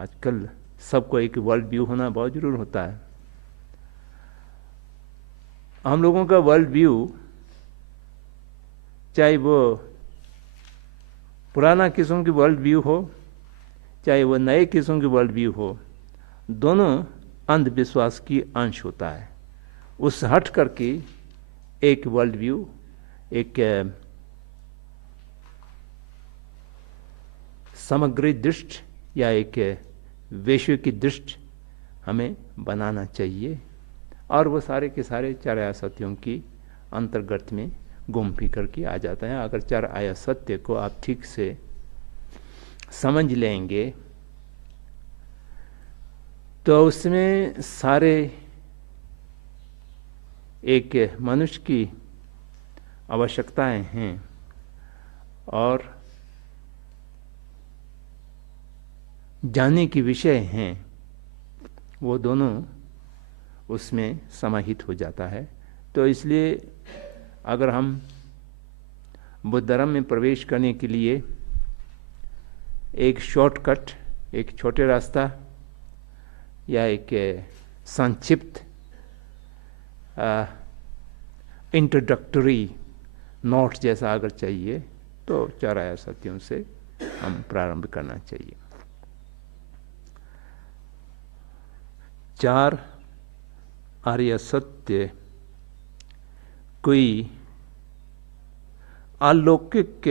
आजकल सबको एक वर्ल्ड व्यू होना बहुत जरूर होता है। हम लोगों का वर्ल्ड व्यू, चाहे वो पुराना किस्म की वर्ल्ड व्यू हो, चाहे वो नए किस्म की वर्ल्ड व्यू हो, दोनों अंधविश्वास की अंश होता है। उस हट करके एक वर्ल्ड व्यू, एक समग्री दृष्टि या एक वैश्विक की दृष्टि हमें बनाना चाहिए, और वो सारे के सारे चार आया सत्यों की अंतर्गत में घूम फिर करके आ जाता है। अगर चार आया सत्य को आप ठीक से समझ लेंगे तो उसमें सारे एक मनुष्य की आवश्यकताएं हैं और जानने की विषय हैं, वो दोनों उसमें समाहित हो जाता है। तो इसलिए अगर हम बुद्ध धर्म में प्रवेश करने के लिए एक शॉर्टकट, एक छोटे रास्ता या एक संक्षिप्त इंट्रोडक्टरी नोट जैसा अगर चाहिए तो चार आया सत्यों से हम प्रारंभ करना चाहिए। चार आर्य सत्य कोई अलौकिक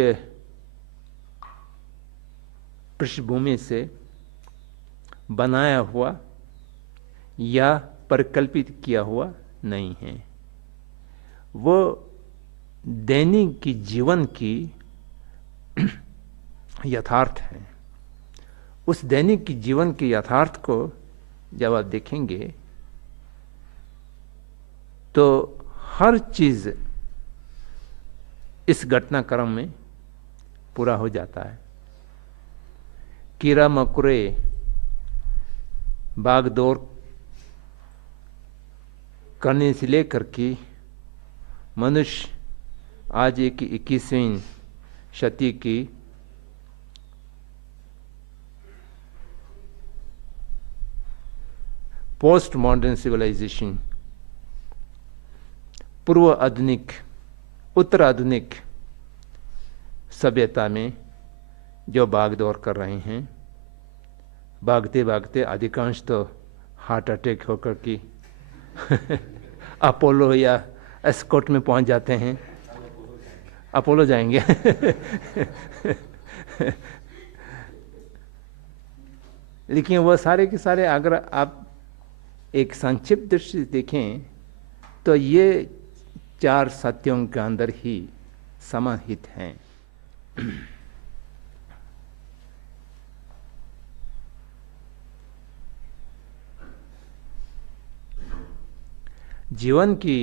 पृष्ठभूमि से बनाया हुआ या परिकल्पित किया हुआ नहीं है। वो दैनिक की जीवन की यथार्थ है। उस दैनिक की जीवन के यथार्थ को जब आप देखेंगे तो हर चीज इस घटनाक्रम में पूरा हो जाता है। कीड़ा मकोड़े भागदौड़ करने से लेकर के मनुष्य आज एक 21वीं शती की पोस्ट मॉडर्न सिविलाइजेशन, पूर्व आधुनिक उत्तर आधुनिक सभ्यता में जो भागदौड़ कर रहे हैं, भागते भागते अधिकांश तो हार्ट अटैक होकर के अपोलो या एस्कॉट में पहुंच जाते हैं। अपोलो जाएंगे लेकिन वह सारे के सारे अगर आप एक संक्षिप्त दृष्टि से देखें तो ये चार सत्यों के अंदर ही समाहित हैं। जीवन की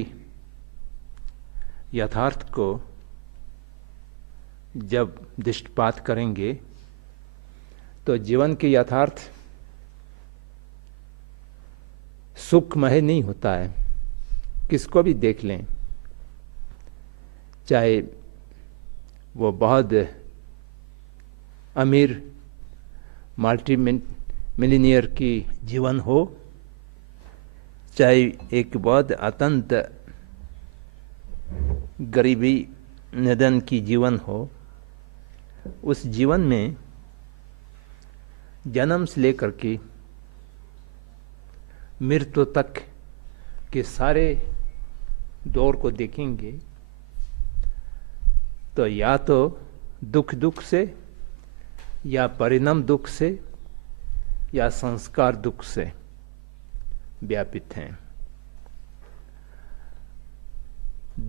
यथार्थ को जब दृष्टिपात करेंगे तो जीवन के यथार्थ सुखमय नहीं होता है। किसको भी देख लें, चाहे वो बहुत अमीर मल्टी मिलियनियर की जीवन हो, चाहे एक बहुत अत्यंत गरीबी निधन की जीवन हो, उस जीवन में जन्म से लेकर के मृत्यु तक के सारे दौर को देखेंगे तो या तो दुख से, या परिणाम दुख से, या संस्कार दुख से व्यापित हैं।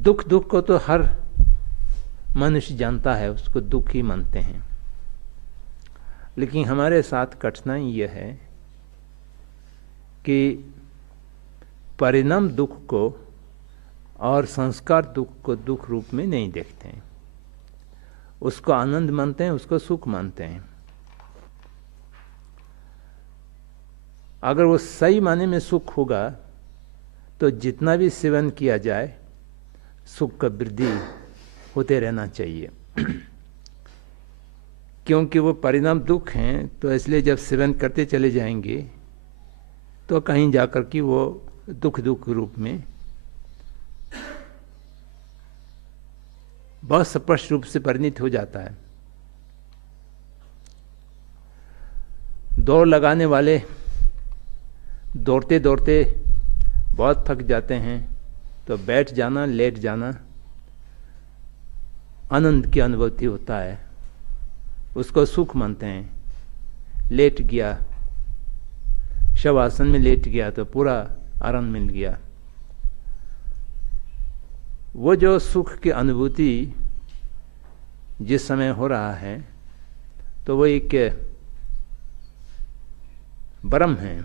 दुख को तो हर मनुष्य जानता है, उसको दुख ही मानते हैं। लेकिन हमारे साथ कठिनाई यह है कि परिणाम दुख को और संस्कार दुख को दुख रूप में नहीं देखते हैं। उसको आनंद मानते हैं, उसको सुख मानते हैं। अगर वो सही माने में सुख होगा तो जितना भी सेवन किया जाए सुख का वृद्धि होते रहना चाहिए। क्योंकि वो परिणाम दुख हैं, तो इसलिए जब सेवन करते चले जाएंगे तो कहीं जाकर कि वो दुख दुख रूप में बहुत स्पष्ट रूप से परिणित हो जाता है। दौड़ लगाने वाले दौड़ते दौड़ते बहुत थक जाते हैं, तो बैठ जाना, लेट जाना आनंद की अनुभूति होता है, उसको सुख मानते हैं। लेट गया, शवासन में लेट गया तो पूरा आराम मिल गया। वो जो सुख की अनुभूति जिस समय हो रहा है, तो वो एक ब्रह्म है,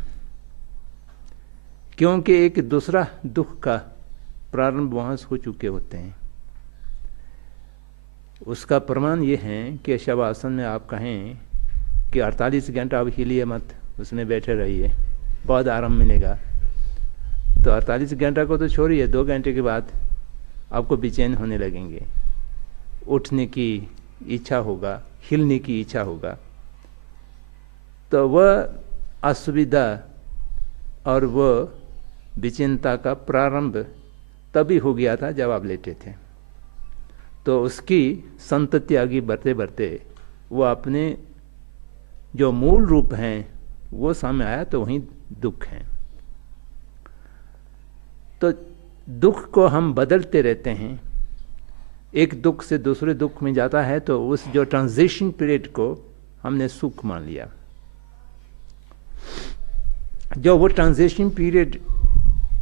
क्योंकि एक दूसरा दुख का प्रारंभ वहां से हो चुके होते हैं। उसका प्रमाण ये है कि शवासन में आप कहें कि 48 घंटा आप हिलिए मत, उसमें बैठे रहिए, बहुत आराम मिलेगा, तो 48 घंटा को तो छोड़िए, 2 घंटे के बाद आपको बेचैन होने लगेंगे, उठने की इच्छा होगा, हिलने की इच्छा होगा। तो वह असुविधा और वह बेचैनता का प्रारंभ तभी हो गया था जब आप लेटे थे। तो उसकी संतति आगे बढ़ते बढ़ते वो अपने जो मूल रूप हैं वो सामने आया, तो वहीं दुख है। तो दुख को हम बदलते रहते हैं, एक दुख से दूसरे दुख में जाता है, तो उस जो ट्रांजिशन पीरियड को हमने सुख मान लिया। जो वो ट्रांजिशन पीरियड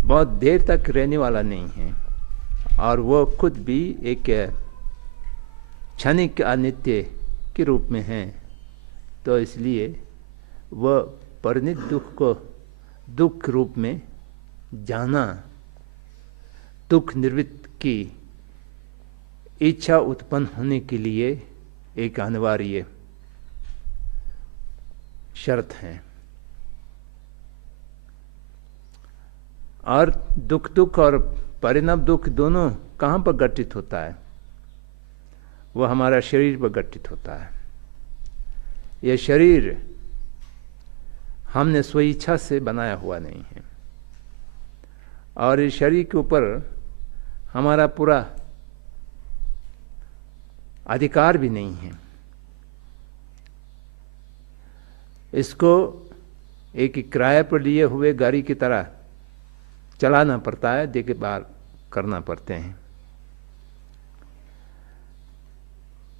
बहुत देर तक रहने वाला नहीं है, और वो खुद भी एक क्षणिक अनित्य के रूप में है, तो इसलिए वह परिणित दुख को दुख रूप में जाना, दुख निवृत्त की इच्छा उत्पन्न होने के लिए एक अनिवार्य शर्त है। और दुख दुख और परिणाम दुख दोनों कहाँ पर घटित होता है? वह हमारा शरीर पर घटित होता है। यह शरीर हमने स्वेच्छा से बनाया हुआ नहीं है, और इस शरीर के ऊपर हमारा पूरा अधिकार भी नहीं है। इसको एक किराए पर लिए हुए गाड़ी की तरह चलाना पड़ता है, देखभाल करना पड़ते हैं।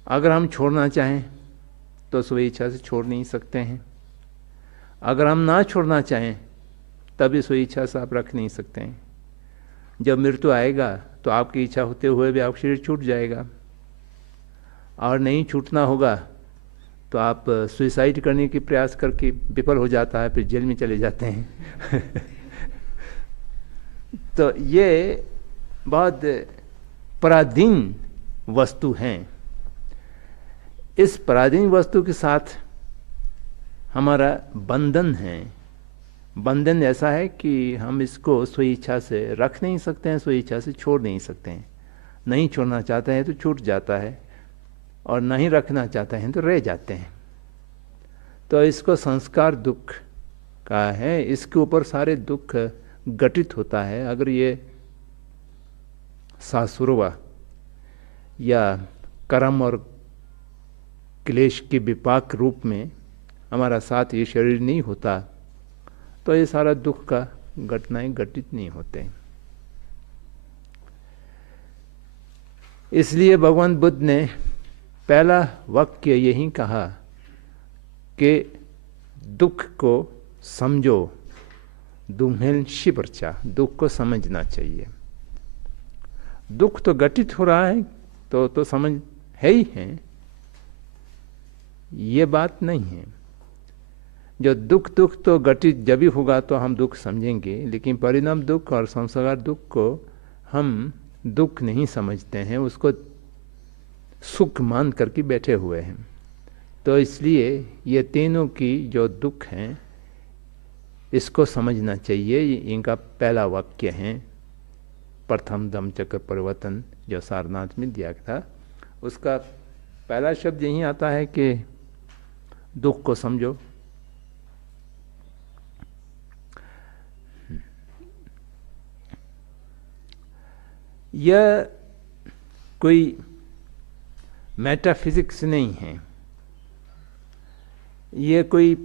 अगर हम छोड़ना चाहें तो स्वेच्छा से छोड़ नहीं सकते हैं, अगर हम ना छोड़ना चाहें तभी स्वेच्छा से आप रख नहीं सकते हैं। जब मृत्यु आएगा तो आपकी इच्छा होते हुए भी आपका शरीर छूट जाएगा, और नहीं छूटना होगा तो आप सुसाइड करने की प्रयास करके विफल हो जाता है, फिर जेल में चले जाते हैं। तो ये बहुत पराधीन वस्तु हैं। इस पराधीन वस्तु के साथ हमारा बंधन है। बंधन ऐसा है कि हम इसको स्वेच्छा से रख नहीं सकते हैं, स्वेच्छा से छोड़ नहीं सकते हैं। नहीं छोड़ना चाहते हैं तो छूट जाता है, और नहीं रखना चाहते हैं तो रह जाते हैं। तो इसको संस्कार दुख का है, इसके ऊपर सारे दुख घटित होता है। अगर ये सासुरवा या कर्म और क्लेश के विपाक रूप में हमारा साथ ये शरीर नहीं होता, तो ये सारा दुख का घटनाएं घटित नहीं होते। इसलिए भगवान बुद्ध ने पहला वाक्य यही कहा कि दुख को समझो, दुम्हेल शिवरचा, दुख को समझना चाहिए। दुख तो घटित हो रहा है तो समझ है ही है, ये बात नहीं है। जो दुख तो घटित जब भी होगा तो हम दुख समझेंगे, लेकिन परिणाम दुख और संस्कार दुख को हम दुख नहीं समझते हैं, उसको सुख मान करके बैठे हुए हैं। तो इसलिए ये तीनों की जो दुख हैं इसको समझना चाहिए। इनका पहला वाक्य है प्रथम धम्मचक्र परिवर्तन जो सारनाथ में दिया था, उसका पहला शब्द यही आता है कि दुख को समझो। यह कोई मेटाफिजिक्स नहीं है, यह कोई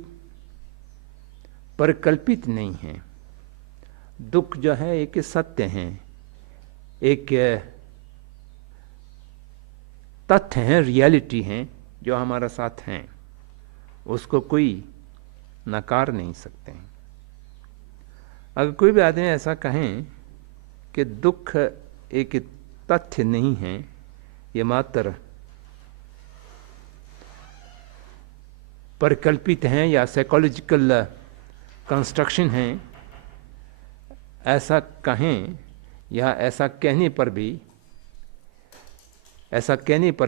परिकल्पित नहीं है। दुख जो है एक सत्य है, एक तथ्य है, रियलिटी है जो हमारा साथ हैं, उसको कोई नकार नहीं सकते हैं। अगर कोई भी आदमी ऐसा कहें कि दुख एक तथ्य नहीं है, ये मात्र परिकल्पित हैं या साइकोलॉजिकल कंस्ट्रक्शन है, ऐसा कहें या ऐसा कहने पर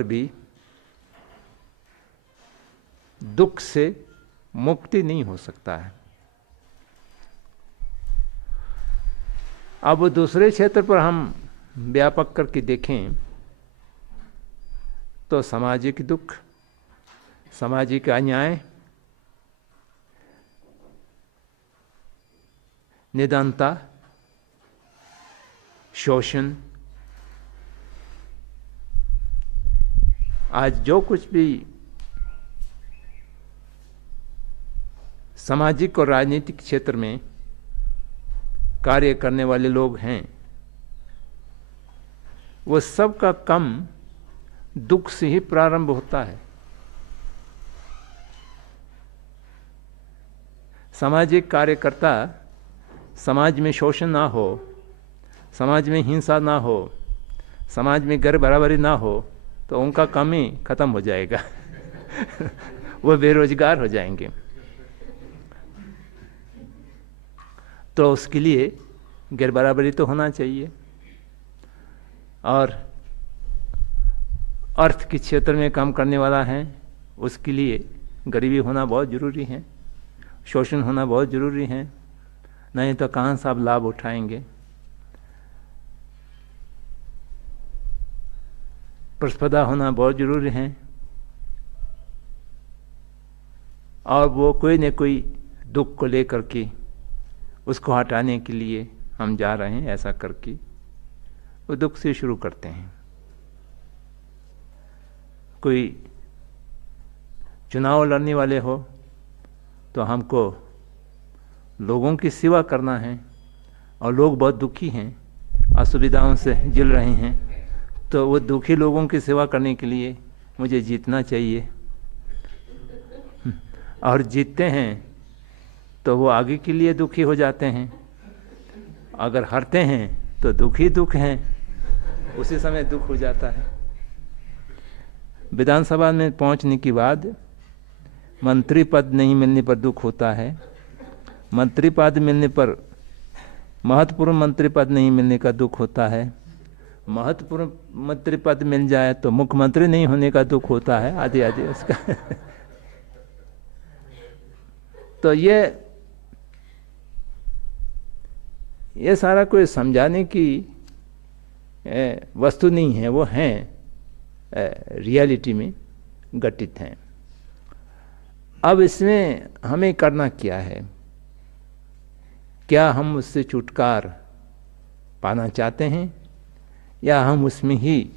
भी दुख से मुक्ति नहीं हो सकता है। अब दूसरे क्षेत्र पर हम व्यापक करके देखें तो सामाजिक दुख, सामाजिक अन्याय, निदानता, शोषण, आज जो कुछ भी सामाजिक और राजनीतिक क्षेत्र में कार्य करने वाले लोग हैं, वो सब का कम दुख से ही प्रारंभ होता है। सामाजिक कार्यकर्ता समाज में शोषण ना हो, समाज में हिंसा ना हो, समाज में गैर बराबरी ना हो, तो उनका काम ही खत्म हो जाएगा वो बेरोजगार हो जाएंगे। तो उसके लिए गैर बराबरी तो होना चाहिए, और अर्थ के क्षेत्र में काम करने वाला है उसके लिए गरीबी होना बहुत ज़रूरी है, शोषण होना बहुत ज़रूरी है, नहीं तो कहाँ से आप लाभ उठाएंगे। प्रतिस्पर्धा होना बहुत ज़रूरी है, और वो कोई न कोई दुख को लेकर के उसको हटाने के लिए हम जा रहे हैं। ऐसा करके वो दुख से शुरू करते हैं। कोई चुनाव लड़ने वाले हो तो हमको लोगों की सेवा करना है, और लोग बहुत दुखी हैं, असुविधाओं से जल रहे हैं, तो वो दुखी लोगों की सेवा करने के लिए मुझे जीतना चाहिए। और जीतते हैं तो वो आगे के लिए दुखी हो जाते हैं, अगर हारते हैं तो दुखी दुख हैं, उसी समय दुख हो जाता है। विधानसभा में पहुंचने के बाद मंत्री पद नहीं मिलने पर दुख होता है, मंत्री पद मिलने पर, महत्वपूर्ण मंत्री पद नहीं मिलने का दुख होता है, महत्वपूर्ण मंत्री पद मिल जाए तो मुख्यमंत्री नहीं होने का दुख होता है, आदि आदि उसका तो ये सारा कोई समझाने की वस्तु नहीं है, वो हैं रियलिटी में घटित हैं। अब इसमें हमें करना क्या है? क्या हम उससे छुटकारा पाना चाहते हैं या हम उसमें ही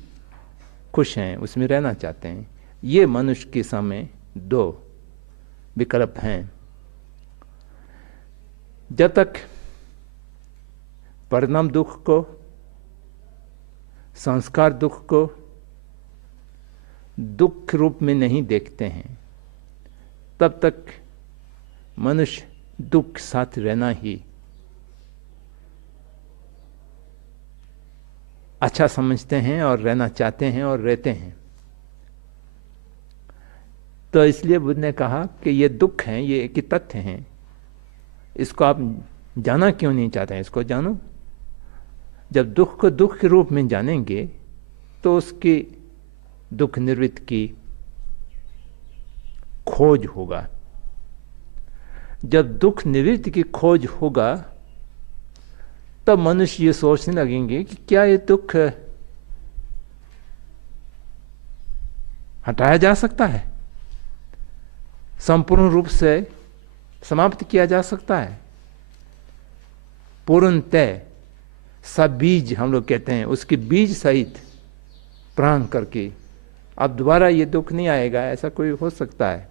खुश हैं, उसमें रहना चाहते हैं? ये मनुष्य के सामने दो विकल्प हैं। जब तक परिणाम दुख को, संस्कार दुख को दुख रूप में नहीं देखते हैं, तब तक मनुष्य दुख साथ रहना ही अच्छा समझते हैं और रहना चाहते हैं और रहते हैं। तो इसलिए बुद्ध ने कहा कि ये दुख हैं, ये एक तथ्य हैं, इसको आप जाना क्यों नहीं चाहते हैं? इसको जानो। जब दुख को दुख के रूप में जानेंगे तो उसकी दुख निवृत्ति की खोज होगा। जब दुख निवृत्ति की खोज होगा तब मनुष्य ये सोचने लगेंगे कि क्या ये दुख हटाया जा सकता है? संपूर्ण रूप से समाप्त किया जा सकता है। पूर्णतः सब बीज हम लोग कहते हैं, उसके बीज सहित प्राण करके अब दोबारा ये दुख नहीं आएगा, ऐसा कोई हो सकता है?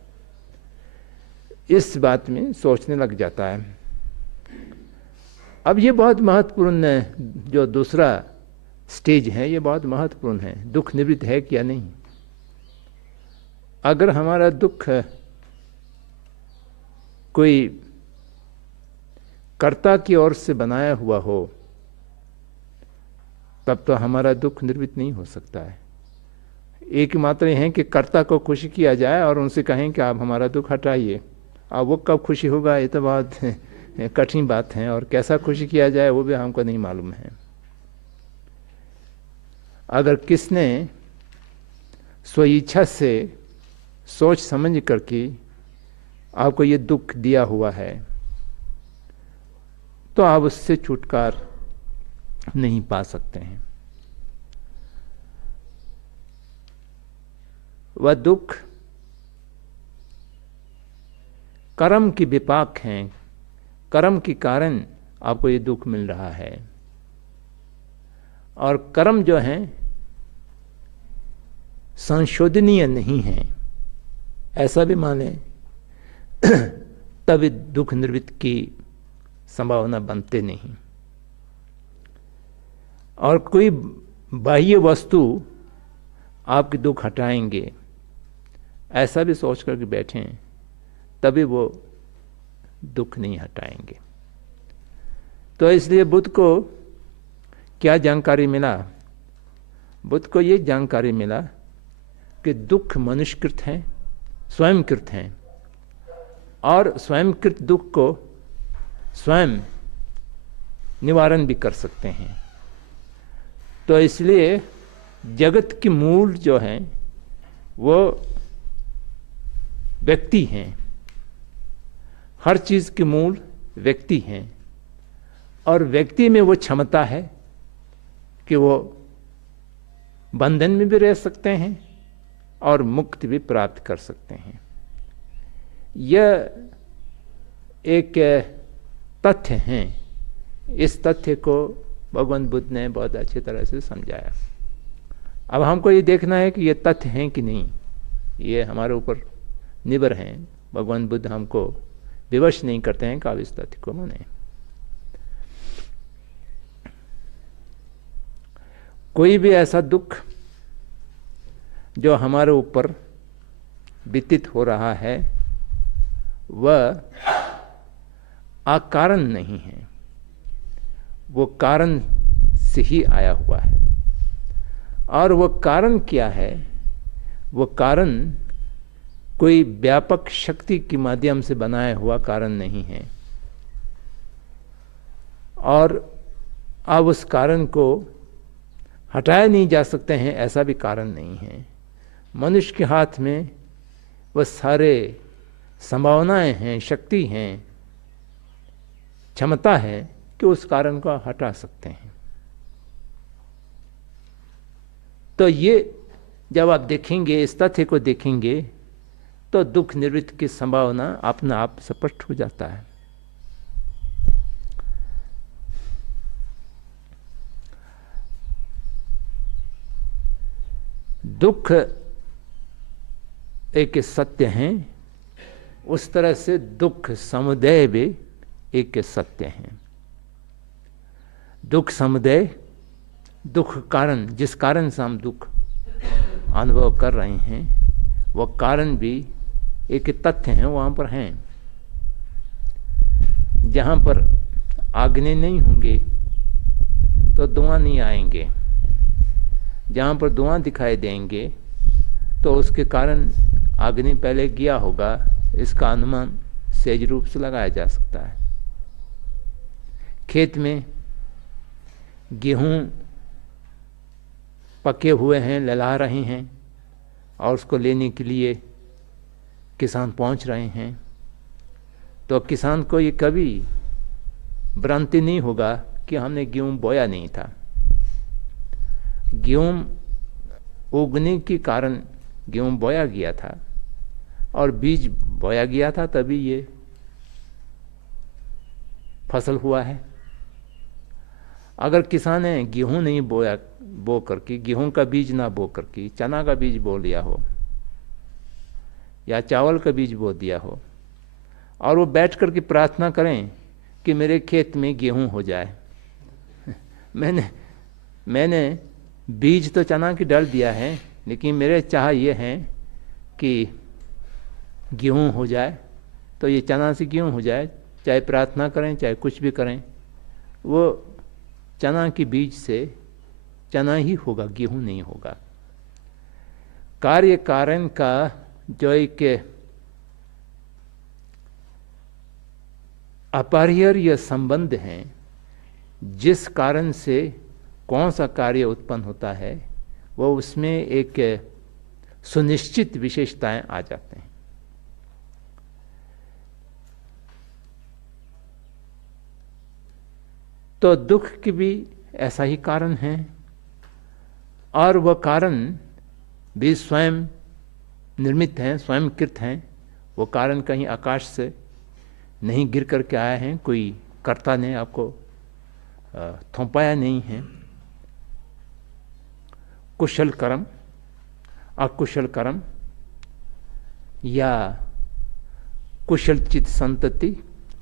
इस बात में सोचने लग जाता है। अब ये बहुत महत्वपूर्ण जो दूसरा स्टेज है, ये बहुत महत्वपूर्ण है। दुख निवृत्त है क्या नहीं? अगर हमारा दुख कोई कर्ता की ओर से बनाया हुआ हो, तब तो हमारा दुख निवृत्त नहीं हो सकता है। एक मात्र है कि कर्ता को खुशी किया जाए और उनसे कहें कि आप हमारा दुख हटाइए। अब वो कब खुशी होगा, ये तो बहुत कठिन बात है, और कैसा खुशी किया जाए वो भी हमको नहीं मालूम है। अगर किसने स्वेच्छा से सोच समझ करके आपको ये दुख दिया हुआ है, तो आप उससे छुटकारा नहीं पा सकते हैं। वह दुख कर्म की विपाक हैं, कर्म के कारण आपको ये दुख मिल रहा है। और कर्म जो हैं संशोधनीय नहीं है, ऐसा भी माने तभी दुख निवृत्ति की संभावना बनते नहीं। और कोई बाह्य वस्तु आपके दुख हटाएंगे, ऐसा भी सोच करके बैठें, तभी वो दुख नहीं हटाएंगे। तो इसलिए बुद्ध को क्या जानकारी मिला? बुद्ध को ये जानकारी मिला कि दुख मनुष्यकृत हैं, स्वयंकृत हैं, और स्वयंकृत दुख को स्वयं निवारण भी कर सकते हैं। तो इसलिए जगत की मूल जो हैं वो व्यक्ति हैं, हर चीज़ के मूल व्यक्ति हैं, और व्यक्ति में वो क्षमता है कि वो बंधन में भी रह सकते हैं और मुक्ति भी प्राप्त कर सकते हैं। यह एक तथ्य है। इस तथ्य को भगवान बुद्ध ने बहुत अच्छी तरह से समझाया। अब हमको ये देखना है कि ये तथ्य हैं कि नहीं, ये हमारे ऊपर निर्भर हैं। भगवान बुद्ध हमको विवश नहीं करते हैं कि आप इस तथ्य को माने। कोई भी ऐसा दुख जो हमारे ऊपर व्यतीत हो रहा है वह अकारण नहीं है, वो कारण से ही आया हुआ है। और वो कारण क्या है? वो कारण कोई व्यापक शक्ति के माध्यम से बनाया हुआ कारण नहीं है, और अब उस कारण को हटाया नहीं जा सकते हैं, ऐसा भी कारण नहीं है। मनुष्य के हाथ में वह सारे संभावनाएं हैं, शक्ति हैं, क्षमता है कि उस कारण को हटा सकते हैं। तो ये जब आप देखेंगे, इस तथ्य को देखेंगे, तो दुख निवृत्ति की संभावना अपना आप स्पष्ट हो जाता है। दुख एक सत्य है, उस तरह से दुख समुदय भी एक सत्य है। दुख समुदय, दुख कारण, जिस कारण से हम दुख अनुभव कर रहे हैं, वह कारण भी एक तथ्य है, वहां पर हैं। जहां पर अग्नि नहीं होंगे तो धुआं नहीं आएंगे, जहां पर धुआं दिखाई देंगे तो उसके कारण अग्नि पहले गया होगा, इसका अनुमान सहज रूप से लगाया जा सकता है। खेत में गेहूं पके हुए हैं, लहला रहे हैं, और उसको लेने के लिए किसान पहुंच रहे हैं, तो किसान को ये कभी भ्रांति नहीं होगा कि हमने गेहूं बोया नहीं था। गेहूं उगने के कारण गेहूं बोया गया था, और बीज बोया गया था तभी ये फसल हुआ है। अगर किसान ने गेहूं नहीं बो करके, गेहूं का बीज ना बो करके चना का बीज बो लिया हो या चावल का बीज बो दिया हो और वो बैठ करके प्रार्थना करें कि मेरे खेत में गेहूं हो जाए मैंने बीज तो चना की डाल दिया है, लेकिन मेरे चाह ये है कि गेहूं हो जाए, तो ये चना से गेहूं हो जाए। चाहे प्रार्थना करें चाहे कुछ भी करें, वो चना के बीज से चना ही होगा, गेहूं नहीं होगा। कार्य कारण का जो एक अपरिहार्य संबंध है, जिस कारण से कौन सा कार्य उत्पन्न होता है, वो उसमें एक सुनिश्चित विशेषताएं आ जाते हैं। तो दुख की भी ऐसा ही कारण है, और वह कारण भी स्वयं निर्मित हैं, स्वयंकृत हैं। वो कारण कहीं आकाश से नहीं गिर करके आए हैं, कोई कर्ता ने आपको थोपाया नहीं है। कुशल कर्म, अकुशल कर्म या कुशल चित्त संतति,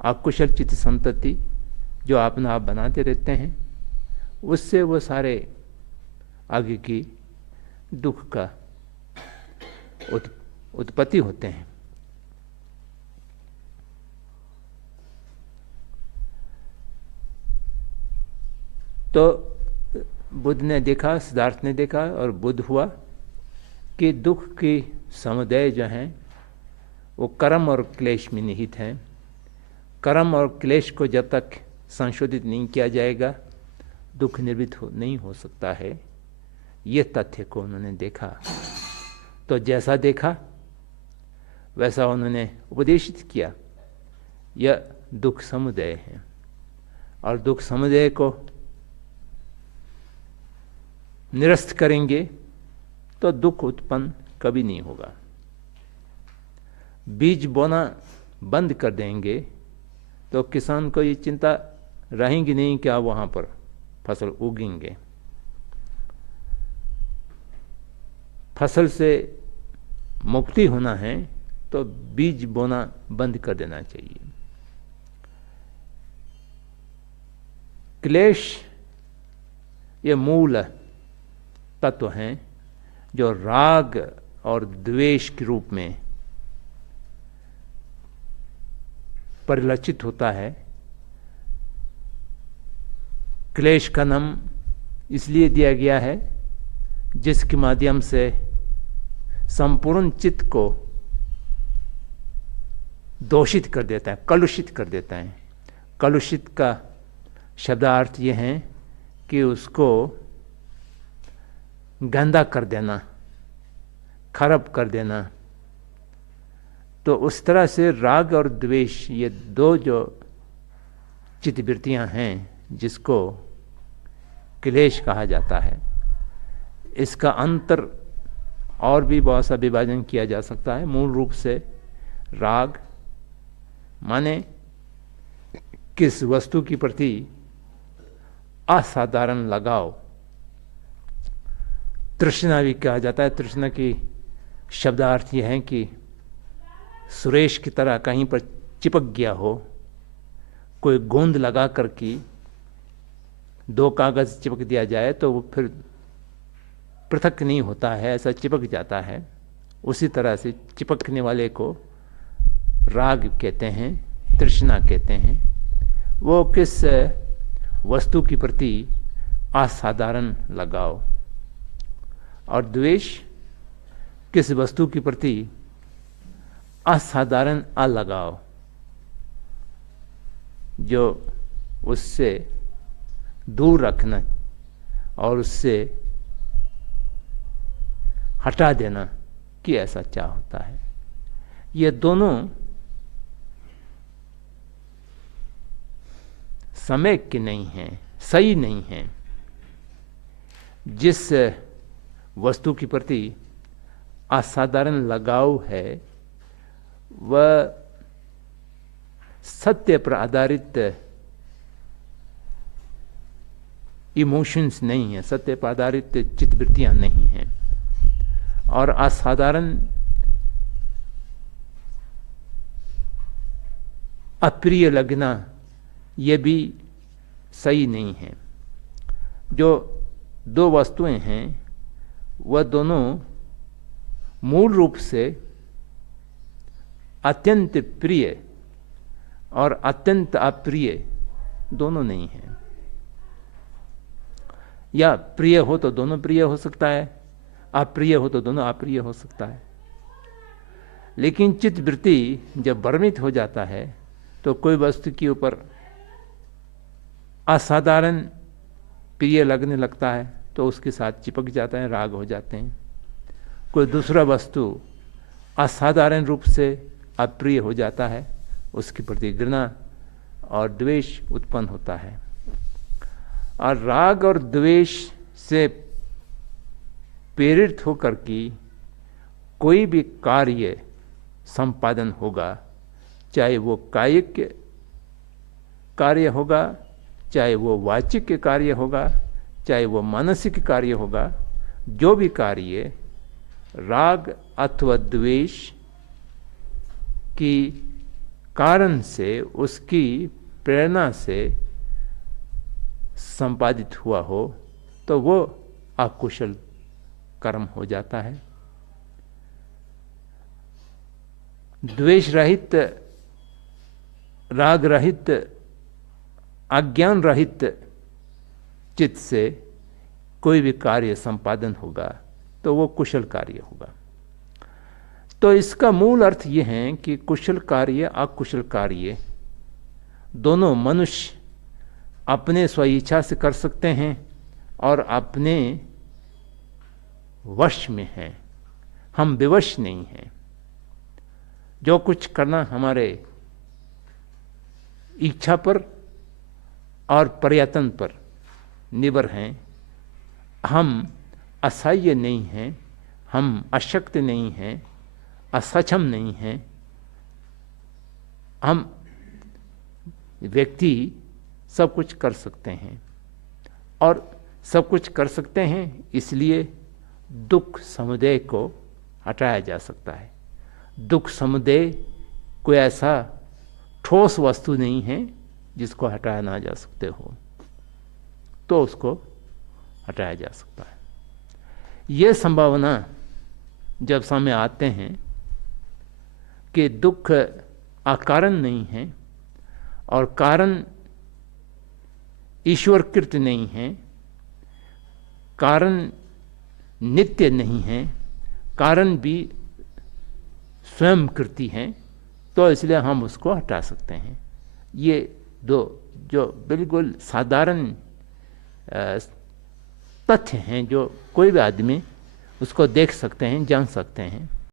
अकुशल चित्त संतति जो अपना आप बनाते रहते हैं, उससे वो सारे आगे की दुख का उत्पत्ति होते हैं। तो बुद्ध ने देखा, सिद्धार्थ ने देखा और बुद्ध हुआ कि दुख की समुदाय जो हैं वो कर्म और क्लेश में निहित हैं। कर्म और क्लेश को जब तक संशोधित नहीं किया जाएगा, दुख निर्मित नहीं हो सकता है। ये तथ्य को उन्होंने देखा, तो जैसा देखा वैसा उन्होंने उपदेशित किया। यह दुख समुदाय है, और दुख समुदाय को निरस्त करेंगे तो दुख उत्पन्न कभी नहीं होगा। बीज बोना बंद कर देंगे तो किसान को ये चिंता रहेंगी नहीं कि आप वहाँ पर फसल उगेंगे। फसल से मुक्ति होना है तो बीज बोना बंद कर देना चाहिए। क्लेश ये मूल तत्व हैं जो राग और द्वेष के रूप में परिलक्षित होता है। क्लेश का नाम इसलिए दिया गया है जिसके माध्यम से संपूर्ण चित्त को दोषित कर देता है, कलुषित कर देता है। कलुषित का शब्दार्थ ये है कि उसको गंदा कर देना, खराब कर देना। तो उस तरह से राग और द्वेष ये दो जो चित्तवृत्तियां हैं जिसको क्लेश कहा जाता है, इसका अंतर और भी बहुत सा विभाजन किया जा सकता है। मूल रूप से राग माने किस वस्तु के प्रति असाधारण लगाव, तृष्णा भी कहा जाता है। तृष्णा की शब्दार्थ यह है कि सुरेश की तरह कहीं पर चिपक गया हो, कोई गोंद लगा करके दो कागज चिपक दिया जाए तो वो फिर पृथक नहीं होता है, ऐसा चिपक जाता है। उसी तरह से चिपकने वाले को राग कहते हैं, तृष्णा कहते हैं। वो किस वस्तु के प्रति असाधारण लगाव, और द्वेष किस वस्तु के प्रति असाधारण अलगाव, जो उससे दूर रखना और उससे हटा देना कि ऐसा चाह होता है। ये दोनों समय के नहीं हैं, सही नहीं हैं। जिस वस्तु के प्रति असाधारण लगाव है वह सत्य पर आधारित इमोशंस नहीं है, सत्य पर आधारित चित्तवृत्तियां नहीं हैं, और असाधारण अप्रिय लगना ये भी सही नहीं है। जो दो वस्तुएं हैं वह दोनों मूल रूप से अत्यंत प्रिय और अत्यंत अप्रिय दोनों नहीं हैं। या प्रिय हो तो दोनों प्रिय हो सकता है, अप्रिय हो तो दोनों अप्रिय हो सकता है। लेकिन चित्तवृत्ति जब भ्रमित हो जाता है तो कोई वस्तु के ऊपर असाधारण प्रिय लगने लगता है तो उसके साथ चिपक जाता है, राग हो जाते हैं। कोई दूसरा वस्तु असाधारण रूप से अप्रिय हो जाता है, उसके प्रति घृणा और द्वेष उत्पन्न होता है। और राग और द्वेष से प्रेरित होकर के कोई भी कार्य संपादन होगा, चाहे वो कायिक कार्य होगा, चाहे वो वाचिक कार्य होगा, चाहे वो मानसिक कार्य होगा, जो भी कार्य राग अथवा द्वेष की कारण से, उसकी प्रेरणा से संपादित हुआ हो तो वो अकुशल कर्म हो जाता है। द्वेष रहित, राग रहित, अज्ञान रहित चित्त से कोई भी कार्य संपादन होगा तो वो कुशल कार्य होगा। तो इसका मूल अर्थ ये है कि कुशल कार्य अकुशल कार्य दोनों मनुष्य अपने स्वेच्छा से कर सकते हैं और अपने वश में हैं, हम विवश नहीं हैं। जो कुछ करना हमारे इच्छा पर और प्रयत्न पर निर्भर हैं। हम असहाय नहीं हैं, हम अशक्त नहीं हैं, असक्षम नहीं हैं। हम व्यक्ति सब कुछ कर सकते हैं, और सब कुछ कर सकते हैं इसलिए दुख समुदाय को हटाया जा सकता है। दुख समुदाय कोई ऐसा ठोस वस्तु नहीं है जिसको हटाया ना जा सकते हो, तो उसको हटाया जा सकता है। ये संभावना जब सामने आते हैं कि दुख अकारण नहीं है और कारण ईश्वरकृत नहीं है, कारण नित्य नहीं है, कारण भी स्वयं कृति हैं, तो इसलिए हम उसको हटा सकते हैं। ये दो जो बिल्कुल साधारण तथ्य हैं जो कोई भी आदमी उसको देख सकते हैं, जान सकते हैं।